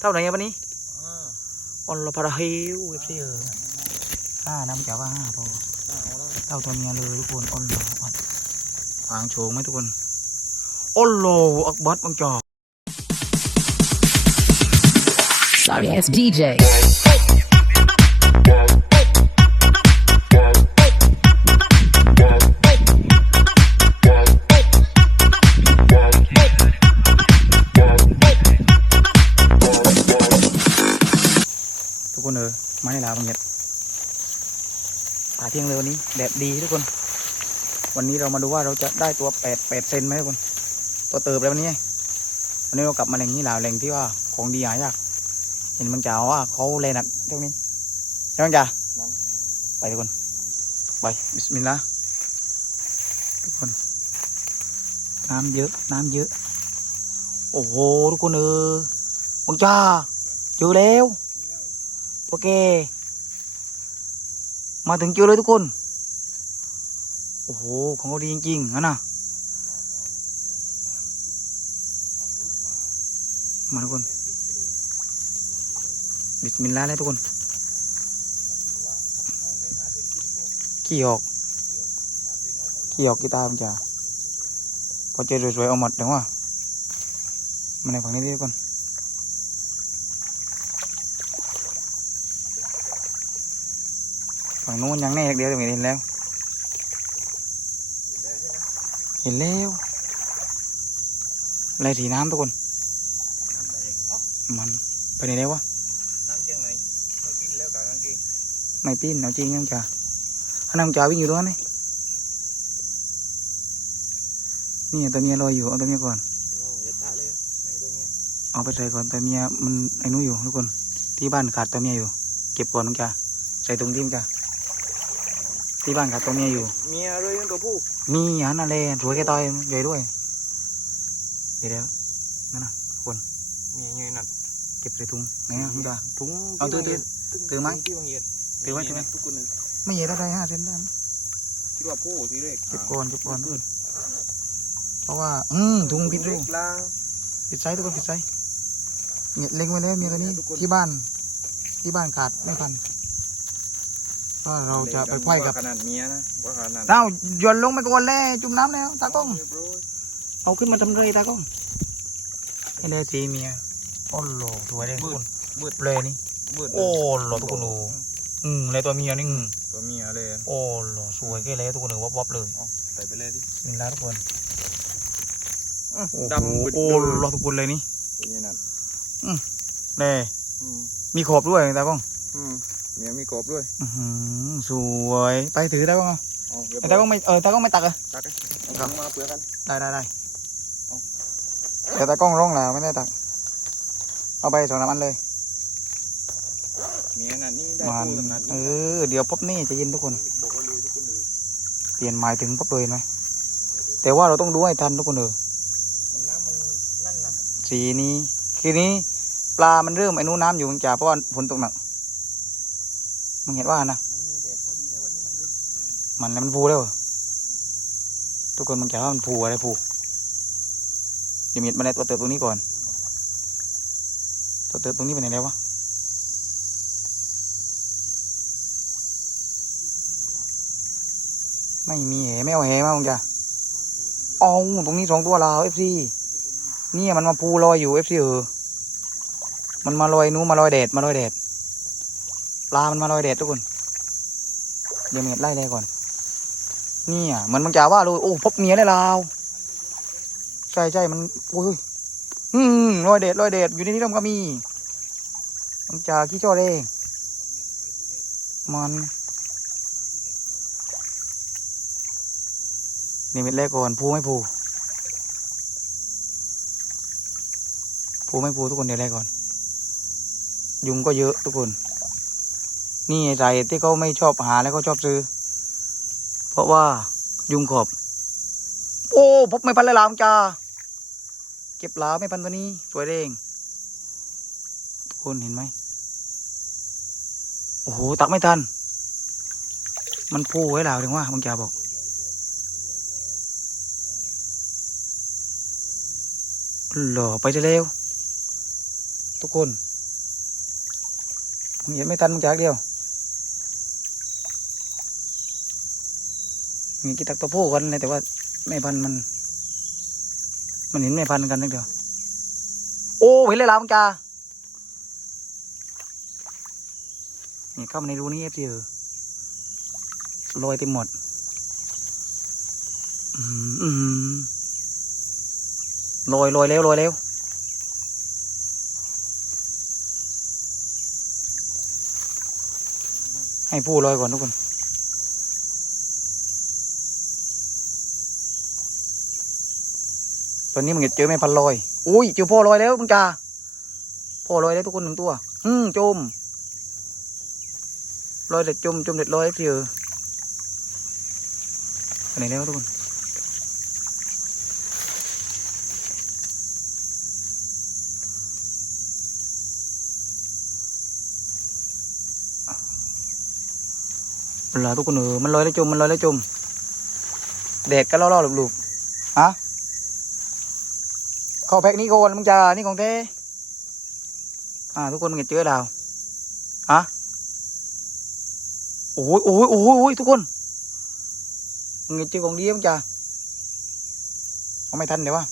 เท่าไหร่อะวันนี้อ่าออนละพาราฮิวเอฟซีเออห้านะมันจะว่าห้าพออ่าเอาละเท่าตัวเมียเลยทุกคนออนละอัดฟางโฉงไหมทุกคนออนโลอักบัตบังจอก Sorry ass DJ. คนเออมาในลาวบังเงียดป่าเที่ยงเลยวันนี้แดดดีทุกคน วันนี้เรามาดูว่าเราจะได้ตัวแปดแปดเซนไหมทุกคน ตัวเติบแล้ววันนี้วันนี้เรากลับมาแหล่งนี้ลาวแหล่งที่ว่าของดีหายาก เห็นบางจ่าว่าเขาเลนัดตรงนี้ใช่ไหมจ่าไปทุกคน ไปบิสมิลลาห์ทุกคน น้ำเยอะ น้ำเยอะ โอ้โห ทุกคนเออบางจ่าเจอแล้ว โอเค มาถึงเจอเลยทุกคน โอ้โห ของเขาดีจริงๆนะนะมาทุกคนบิสมิลลาเลยทุกคน ขี้ออกขี้ออกกีตาร์มันจะพอเจอสวยๆเอาหมดถึงว่ามาในฝั่งนี้ดิทุกคน ฝั่งนู้นยังแน่เดียวแต่ไม่เห็นแล้ว เห็นแล้วอะไรสีน้ำทุกคน มันไปไหนแล้ววะน้ำเชียงไหนไม่กินแล้วกางกางเกงไม่ตีนเอาจริงยังจ่าอันนั้นจ่าวิ่งอยู่ตรงนั้นนี่นี่ตัวเมียลอยอยู่เอาตัวเมียก่อนเดี๋ยวอย่าทะเลยไหนตัวเมียเอาไปใส่ก่อนตัวเมียมันไอ้นู้อยู่ทุกคน ที่บ้านขาดตัวเมียอยู่ เก็บก่อนน้องจ่าใส่ตรงที่มันจ่า ที่บ้านขาดตัวเมียอยู่ เมียเลยตัวผู้มีอันนั่นเลยสวยแกต่อยใหญ่ด้วย เดี๋ยวเดี๋ยวนั่นนะทุกคน เมียเงยหนักเก็บใส่ถุงไหนอะน้องจ่าถุงเอาถือถือถือไหมที่บางเหยียดถือไว้ถือไว้ทุกคนเลยไม่ใหญ่เท่าไรห้าเซนได้นะคิดว่าผู้ทีเล็กเก็บก่อนเก็บก่อนทุกคนเพราะว่า อืมถุงผิดรูเล็กลาผิดไซส์ทุกคนผิดไซส์เนี่ยเล็งไว้แล้วเมียตัวนี้ที่บ้าน ที่บ้านขาดไม่พัน ก็เราจะไปไขว้กับขนาดเมียนะว่าขนาดเต้าหย่อนลงไปก่อนแล้วจุ่มน้ำแล้วตากล้อง เรียบร้อยเอาขึ้นมาทำเลยตากล้องให้ได้สีเมียโอ้โหสวยเลยทุกคนเบิดเลยนี่ เบิดโอ้โหทุกคนดูอืมเลยตัวเมียนี่อืมตัวเมียเลยโอ้โหสวยแค่เลยทุกคนหนึ่งวับวับๆเลยใส่ไปเลยดินี่ละทุกคนโอ้โหดำบึดโอ้เลยโหทุกคนเลยนี่ตัวเมียนั่นเน่อืมมีขอบด้วยตากล้องอืม เมียมีกบด้วยอื้อหือสวยไปถือตากล้องเอาเอาเรียบไอ้ร้ตาอยกล้องไม่เออตากล้องไม่ตักเหรอ ตักเลยเอาถุงมาเปลือกกัน ได้ได้ได้เอาแต่ตากล้องร้องแล้วไม่ได้ตัก เอาไปสองน้ำอันเลยเมียนั่นนี่ได้มันผู้ตำนานเออเดี๋ยวพบนี่ใจะเย็นทุกคน บอกว่าเลยทุกคนเลยเปลี่ยนหมายถึงพบเลยเห็นไหมแต่ว่าเราต้องดูให้ทันทุกคนเออมันน้ำมันนั่นนะสีนี้ คือนี้ ปลามันเริ่มไอ้นู้นน้ำอยู่มันจ่าเพราะว่าฝนตกหนัก มึงเห็นว่านะมันมีแดดพอดีเลยวันนี้มันรึมฟูมันแล้วมันพูแล้วเหรอทุกคนมึงจ่าว่ามันพูอะไรพูเดี๋ยวมีดมาในตัวเติบตรงนี้ก่อน ตัวเติบตรงนี้ไปไหนแล้ววะไม่มีแหไม่เอาแหมามึงจ่าเอาตรงนี้สองตัวลาวเอฟซีนี่มันมาพูลอยอยู่เอฟซีเออมันมาลอยนู้มาลอยแดดมาลอยแดด ปลามันมาลอยแดดทุกคน เดี๋ยวเมียไล่ได้ก่อนเนี่ยเหมันบางจ่าว่าเลยโอ้พบเมียได้ลาวใช่ใช่มันโอ้ยอืมลอยแดดลอยแดดอยู่ในนี้มันก็มีบางจ่าขี้จ้อเองมันนี่เม็ดแรกก่อนพูไม่พูพูไม่พูทุกคนเดี๋ยวแรกก่อน ยุงก็เยอะทุกคน นี่สาเหตุที่เขาไม่ชอบหาแล้วก็ชอบซื้อ เพราะว่ายุงขอบ โอ้พบไม่พันเลยลามจ้าเก็บหลาไม่พันตัวนี้ สวยเด้งทุกคนเห็นไหมโอ้โหตักไม่ทัน มันพูไว้แล้วถึงว่าบางจาบอกหล่อไปเร็วทุกคนมึงเห็นไม่ทันมึงจากเดียว มีกิตักตัวผู้กันเลยแต่ว่าแม่พันธุ์มัน มันเห็นแม่พันธุ์กันนิดเดียว โอ้เห็นเลยล่ะมึงจ้านี่เข้ามาในรูนี้เอฟซีเออลอยเต็มหมด อืมลอยลอยแล้วลอยแล้วให้ผู้ลอยก่อนทุกคน ตอนนี้มึงเห็นเจอแม่พันลอย อุ้ยเจอพ่อลอยแล้วมึงจ้าพ่อลอยแล้วทุกคนหนึ่งตัว อืมจมลอยเด็ดจมจมเด็ดลอยเพียอันไหนแล้วทุกคนเวลาทุกคนเออมันลอยแล้วจมมันลอยแล้วจมแดดก็ล่อๆหลุบๆ ข้าแพ็กนี้ก่อนมึงจะนี่ของเท้อ่า ทุกคนมึงเห็นเจอดาวฮะโอ้ยโอ้ยโอ้ยโอ้ยทุกคนมึงเห็นเจอของดีมึงจะเอาไม่ทันเดี๋ยววะ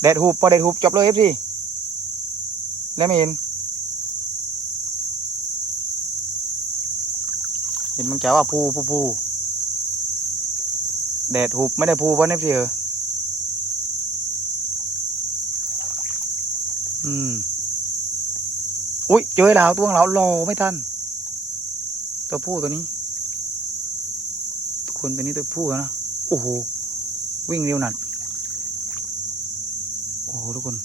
แดดหูบพอแดดหูบจบเลยเอฟซีแล้วไม่เห็นเห็นมึงจะว่าภูภูภู แดดหุบไม่ได้ภูเพราะนี่เสียอืม อุ้ยเจอแล้วตัวของเรารอไม่ทัน ตัวผู้ตัวนี้ ทุกคนตัวนี้ตัวผู้นะ โอ้โห วิ่งเร็วหนัดโอ้โหทุกคน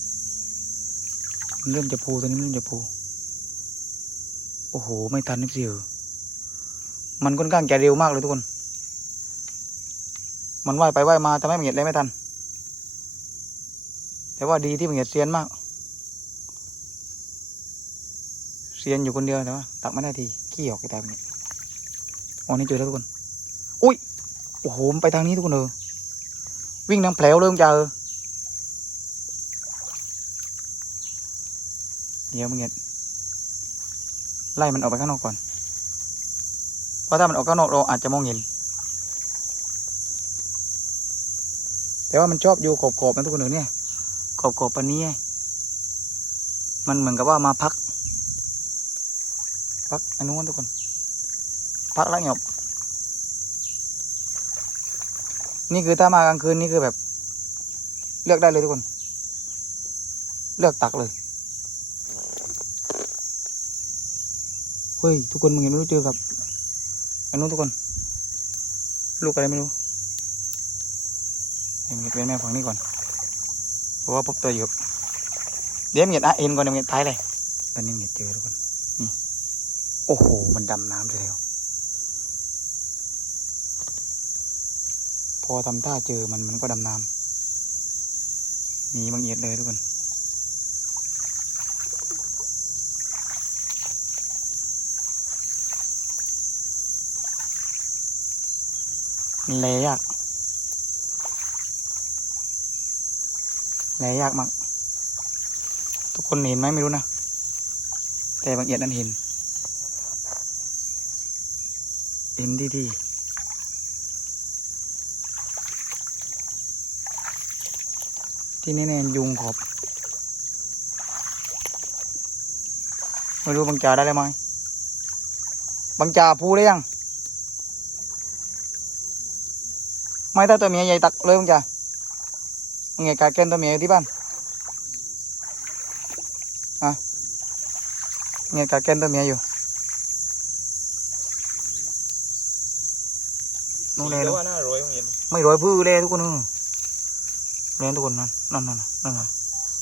มันเริ่มจะพูตัวนี้มันเริ่มจะพูโอ้โห ไม่ทันนิดเดียวมันค่อนข้างจะเร็วมากเลยทุกคน มันว่ายไปว่ายมาทำให้มันเหยียดเลยไม่ทัน แต่ว่าดีที่เหยียดเซียนมากเซียนอยู่คนเดียวแต่ว่าตักไม่ได้ทีขี้ออกไปตามนี้อ๋อนี่เจอแล้วทุกคน อุ้ยโอ้โหไปทางนี้ทุกคนเออวิ่งทางแผลวเลยมจ้าเอเดี๋ยวมึงเหยียดไล่มันออกไปข้างนอกก่อน เพราะถ้ามันออกข้างนอกเราอาจจะมองเห็น แต่ว่ามันชอบอยู่ขอบๆนะทุกคนเออเนี่ยขอบๆปันนี้ มันเหมือนกับว่ามาพัก พักอันนู้นทุกคน พักแล้วหยบนี่คือถ้ามากลางคืนนี่คือแบบ เลือกได้เลยทุกคน เลือกตักเลยเฮ้ยทุกคนมึงเห็นไม่รู้เจอกับอันนู้นทุกคน ลูกอะไรไม่รู้ เห็นเป็นแม่ฝั่งนี้ก่อน เพราะว่าพบตัวอยู่ เดี๋ยวเมียดอะเอ็นก่อนเดี๋ยวเมียดท้ายเลย ตอนนี้เมียดเจอทุกคน นี่ โอ้โห มันดำน้ำไปแล้ว พอทำท่าเจอมันมันก็ดำน้ำ มีบางเอียดเลยทุกคนมันแลยาก แลยากมาก ทุกคนเห็นไหมไม่รู้นะ แต่บางเอียดนั้นเห็น เห็นดีดีที่แน่ๆยุงขอบไม่รู้บางจ่าได้แล้วไหมบางจ่าพูได้ยัง ไม่ถ้าตัวเมียใหญ่ตักเลยมึงจ้ะมึง ไงกาเกนตัวเมียอยู่ที่บ้านอะมึงไงกาเกนตัวเมียอยู่นู่นเลยแต่นู่นว่าน่าโรยของเห็นไม่ร้อยพื้เลยทุกคนนู่นเลยทุกคนนั่นนั่นนั่นนั่นนั่น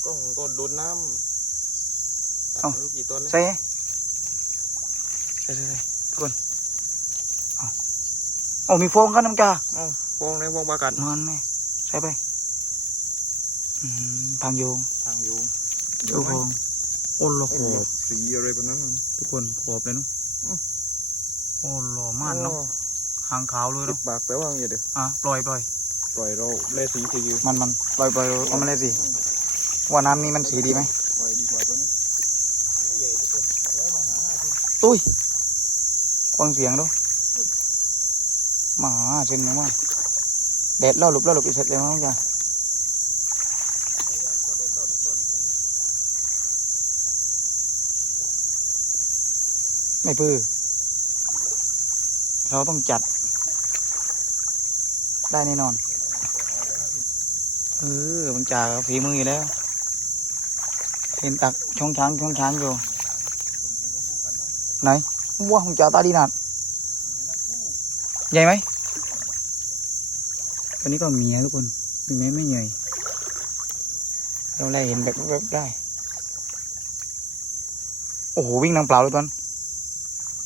ก็ก็โดนน้ำตัดเอ้าไม่รู้กี่ต้นแล้วใส่ใส่ใส่ใส่ทุกคนเอาเอามีโฟมกันน้ำกาเอ้าฟองในวงปลากัดมันไงใส่ไปอืม พังโยงทางโยงเจ้าของโอละโขบสีอะไรแบบนั้นทุกคนโอบเลยเนาะโอ้ล่ะม่านเนาะหางขาวเลยเนาะปากแต่ว่าอย่างเดียวอะปล่อยปล่อยปล่อยเราเล่สีสีอยู่มันมันปล่อยปล่อยเอามาเลยสิว่าน้ำนี่มันสีดีไหมดีกว่าตัวนี้ใหญ่ทุกคนแล้วมาหาตุ้ยฟังเสียงดูมาเช่นนึงว่าแดดล่อหลุบล่อหลบอีกเสร็จเลยมั้งจ้ะ ไม่พื้อเราต้องจัด ได้แน่นอน เออมันจ่าฝีมืออยู่แล้ว เห็นตักช่องช้างช่องช้างอยู่ ไหนว้าของจ่าตาดีนัดใหญ่ไหมตัวนี้ก็เมียทุกคนถึงแม้ไม่ใหญ่เราแลเห็นแบบแบบได้ โอ้โห วิ่งน้ำเปล่าเลยตอน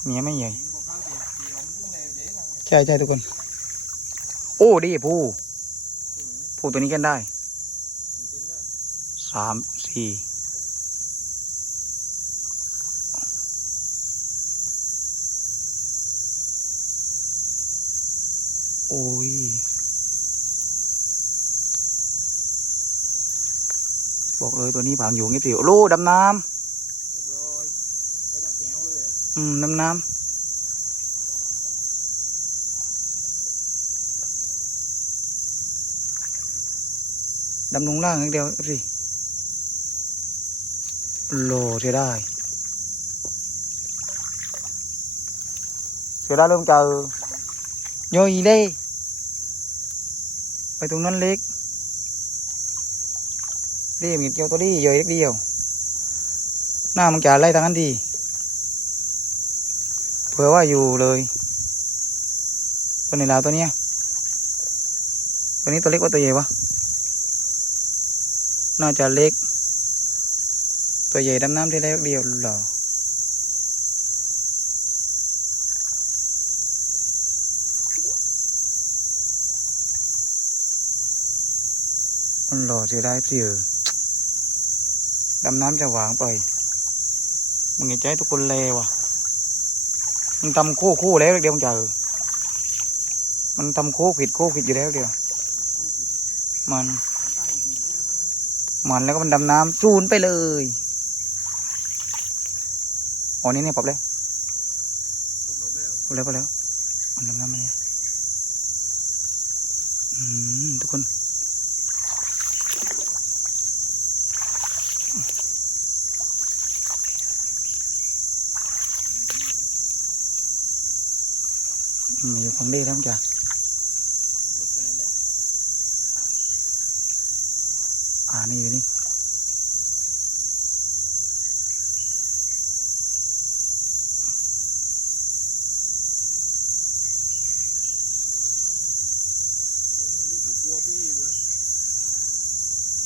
เมียไม่ใหญ่ ใช่ใช่ทุกคน โอ้ดีผู้ผู้ตัวนี้กันได้ สามสี่โอ้ยบอกเลยตัวนี้ผางอยู่เงี้ยสิโลดำน้เรียบร้อยไปทางแถวเลย อืมดำน้ำดำลงล่างนิดเดียวสิโลเสียได้เสียได้เริ่มเจอย่อยเด้ไปตรงนั้นเล็กเดีมีเกี่ยวตัวดีย่อยเล็กเดียว หน้ามันจะไล่ทางนั้นดี เผื่อว่าอยู่เลยตัวไหนลาวตัวเนี้ยตัวนี้ตัวเล็กว่าตัวใหญ่วะน่าจะเล็ก ตัวใหญ่ดำน้ำที่เล็กเดียวหรอมันหล่อเสียดายเสียดำน้ำจะหวางไปมึงอย่าใจทุกคนเลวอะ มึงทำคู่คู่แล้วเดียวมึงเจอมันทำคู่ผิดคู่ผิดอยู่แล้วเดียว มัน มันแล้วก็มันดำน้ำจูนไปเลยอ๋อนี่เนี่ยปรับแล้วครบรอบแล้วปรับแล้วปับแล้ว มันดำน้ำมาเนี่ยทุกคน อืมอยู่ฝั่งนี้แล้วมั้งจ้ะอ่านี่อยู่นี่โอ้นั่นลูกผมกลัวพี่เว้ย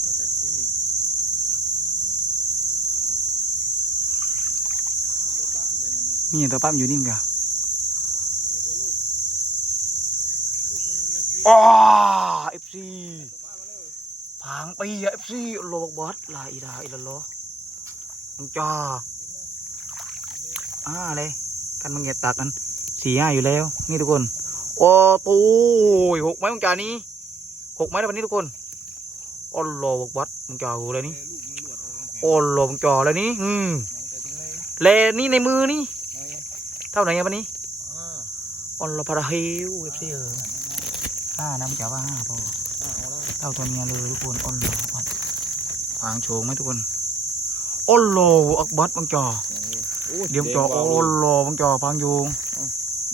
ก็แต่พี่ตัวป้ามไปไหนมั้งมีตัวปั๊มอยู่นี่มั้งจ้ะ มีตัวลูกลู กมันไม่กินอ้าเอฟซีตัวป้ามาแล้วผางปีเอฟซีโลบอสลาอีดาอีละโลมึงจ้าอ่าเลยกันมึงเงียตักกันสี่ห้าอยู่แล้ว นี่ทุกคนโอ้ตูยหกไหมมึงจ่านี้หกไหมแล้ววันนี้ทุกคนโอ้โลบอสมึงจ่าหูเลยนี่ลูกมันหลวดออกทางแขนโอ้โลมึงจ่าเลยนี่อืมไหนแต่ตรงไหนเลนี่ในมือนี่ไหนเท่าไหร่อะวันนี้อ่าโอ้โลพาราฮิวเอฟซีเออ ห้านะมึงจ่าว่าห้าพอเท่าตัวเมียเลยทุกคนอ้อนโลอัดพางโฉงไหมทุกคนอ้อนโลอักบัดบังจอเดี๋ยวจออ้อนลยโลบังจอพางโยง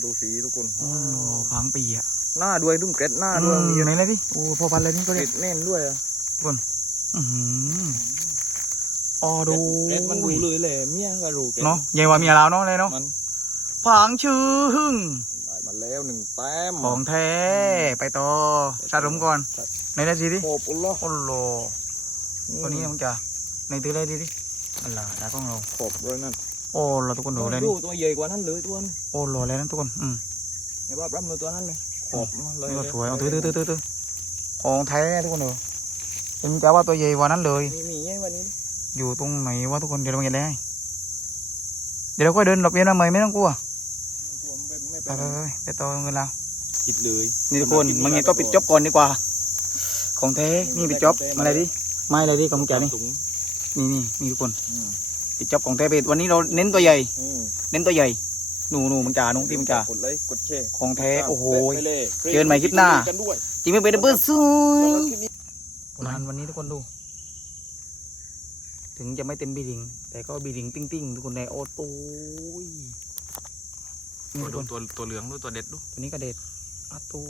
ดูสีทุกคนอ้อนโลพางปีอะหน้าด้วยดุ้งเกร็ดหน้าด้วยมีไหนเลยพี่โอ้พอพันเลยนี่ก็เด็ดแน่นด้วยอะอื้อหือออดูเกร็ดมันดูเลยแหละเมียก็รู้เกร็ดเนาะใหญ่กว่าเมียเราเนาะเลยเนาะมันพางชื่อหึ่ง แล้วหนึ่งแต้มของแท้ไปต่อสะสมก่อนไหนได้สิดิโอบอุลลอฮ์อ้อนโลตัวนี้มึงจะในตื้อเลยดิดิอะไรตากล้องเราขอบด้วยนั่นโอ้เราทุกคนดูเลยดูนี่ตัวใหญ่กว่านั้นเลยตัวนึงโอ้โลเลยนะทุกคนอืมอย่าว่ารับมือตัวนั้นเลยขอบมาเลยนี่ก็สวยเอาตื้อตื้อตื้อตื้อตื้อของแท้ทุกคนเลยเห็นจะว่าตัวใหญ่กว่านั้นเลยมีมีไงวันนี้อยู่ตรงไหนวะทุกคนเดี๋ยวเราไปเห็นเลยเดี๋ยวเราก็เดินหลบเย็นมาเมยไม่ต้องกลัวตัวมัน ไม่ไม่ไปเป็นไปไปไปต่อเงินเราคิดเลยนี่ทุกคนมึงเห็นก็ปิดจบก่อนดีกว่า ของแท้ นี่ปิดจบมาอะไรดิ ไม่อะไรดิของแกนี่ถุงนี่นี่นี่ทุกคนอืมปิดจอบของแท้เพจวันนี้เราเน้นตัวใหญ่อืมเน้นตัวใหญ่ หนูหนูมึงจ่าหนูที่มึงจ่ากดไลค์กดแชร์ของแท้ โอ้โหไปเลยเจอกันใหม่คลิปหน้ากันด้วยจริงไม่เป็นเบอร์ซุยสำหรับคลิปนี้นานวันนี้ทุกคนดู ถึงจะไม่เต็มบีดิง แต่ก็บีดิงติ้งติ้งๆทุกคนในโอ้โต้ย นี่ทุกดูคนตัวตัวเหลืองดูตัวเด็ดดูตัวนี้กระเด็ดอาตู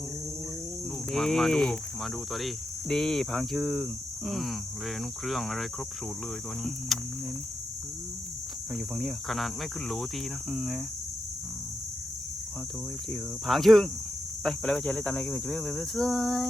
ดูดีมามาดูมาดูตัวดิดีพางชื่งอือืมมเลยนุ่งเครื่องอะไรครบสูตรเลยตัวอืนี้มนี่นี่เราอยู่ฝั่งนี้เหรอขนาดไม่ขึ้นโหลตีนะอืมไงอืมอาตูสิเออพางชื่งไปไปแล้วก็เจอเลยตามอะไรกันจะไม่เป็นเบอร์ซุย